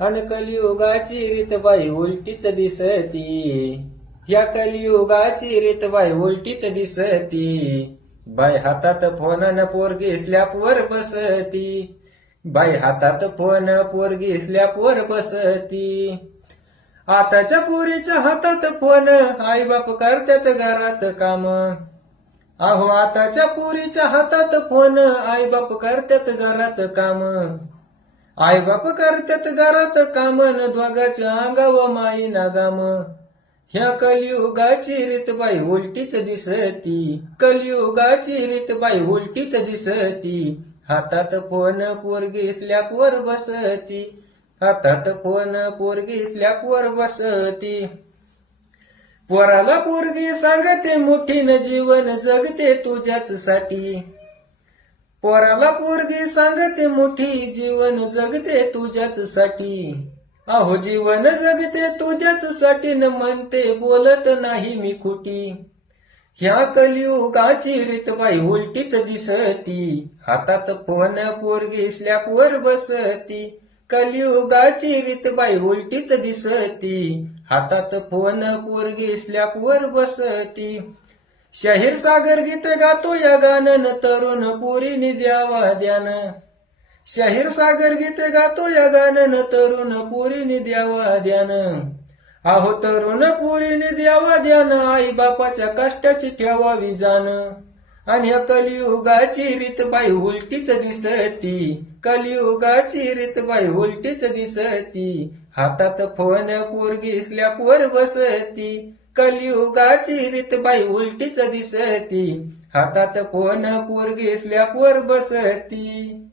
अन कलियुगाची रीत बाई उलटीच दिसती. या कलियुगाची रीत बाई उलटीच दिसती. बाई हातात फोन न पोरगी स्लॅपवर बसती. बाई हातात फोन पोरगी स्लॅपवर बसती. आताच्या पोरीच्या हातात फोन आई बाप करतात घरात काम. अहो आताच्या पोरीच्या हातात फोन आई बाप करतात घरात काम. आई बाप करतात घरात काम न दोघाच्या अंगाव माई नागाम. ह्या कलियुगाची रीत बाई उलटीच दिसती. कलियुगाची रीत बाई उलटीच दिसती. हातात फोन पोरगी स्लॅपवर बसती. हातात फोन पोरगी स्लॅपवर बसती. पोराला पोरगी सांगते मुठीन जीवन जगते तुझ्याच साठी. पोराला पोरगी सांगते मुठी जीवन जगते तुझ्याच साठी. अहो जीवन जगते तुझ्याच साठी न म्हणते बोलत नाही मी खोटी. ह्या कलियुगाची रीत बाई उलटीच दिसती. हातात फोन पोरगी स्लॅपवर बसती. कलियुगाची रीत बाई उलटीच दिसती. हातात फोन पोरगी स्लॅपवर बसती. शाहीर सागर गीत गातो या गाणं तरुण पोरीनी द्यावा ध्यान. शाहीर सागर गीत गातो या गाणं तरुण पोरीनी द्यावा ध्यान. अहो तरुण पोरीनी द्यावा ध्यान. आई बापाच्या कष्टाची ठेवावी जाण. आणि या कलियुगाची रीत बाई उलटीच दिसती. कलियुगाची रीत बाई उलटीच दिसती. हातात फोन पोरगी स्लॅपवर बसती. कलियुगाची रीत बाई उलटीच दिसती. हातात फोन पोरगी स्लॅपवर बसती.